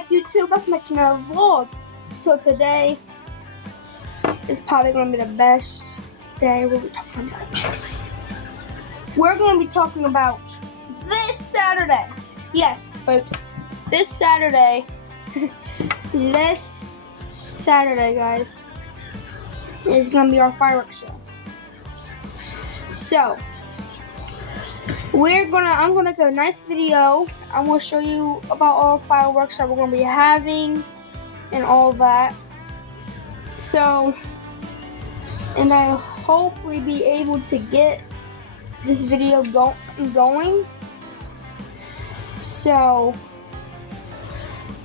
back, YouTube. Welcome back to another vlog. So today is probably going to be the best day we'll be talking about. We're going to be talking about this Saturday. Yes, folks. This Saturday. This Saturday, guys, is going to be our fireworks show. So, I'm gonna make a nice video. I'm gonna show you about all the fireworks that we're gonna be having and all that. So, and I hope we be able to get this video going. So,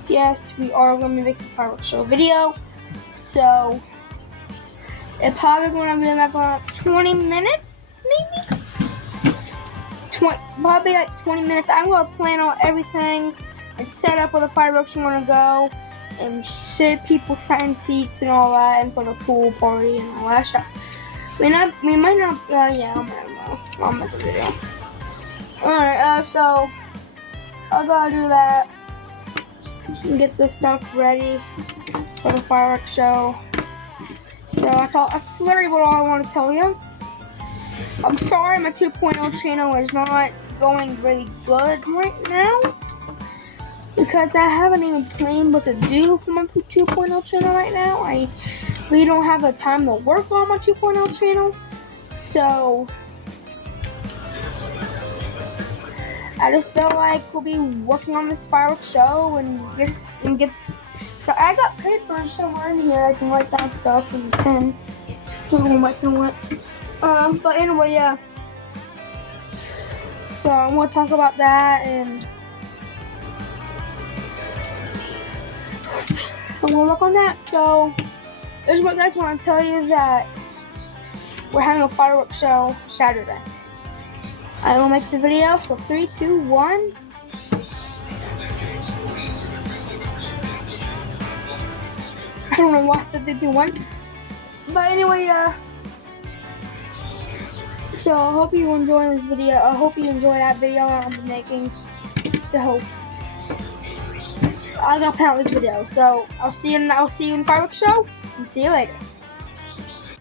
yes, we are gonna be making a fireworks show video. So, it's probably gonna be like 20 minutes, maybe. Probably like 20 minutes. I'm going to plan on everything and set up where the fireworks are going to go and sit people sat in seats and all that and for the pool party and all that stuff. We might not, yeah, I'll make a video. Alright, so I gotta do that and get this stuff ready for the fireworks show. So that's literally what I want to tell you. I'm sorry my 2.0 channel is not going really good right now because I haven't even planned what to do for my 2.0 channel right now. I really don't have the time to work on my 2.0 channel. So I just feel like we'll be working on this fireworks show and get. So I got papers somewhere in here I can write down stuff and a pen. But anyway, yeah. So I'm gonna talk about that and I'm gonna work on that. So this is what guys want to tell you that we're having a fireworks show Saturday. I will make the video. So 3, 2, 1. I don't know why I said 3, 2, 1. But anyway, so I hope you enjoy this video. I hope you enjoy that video I'll be making. So I gotta put out this video. So I'll see you in the fireworks show and see you later.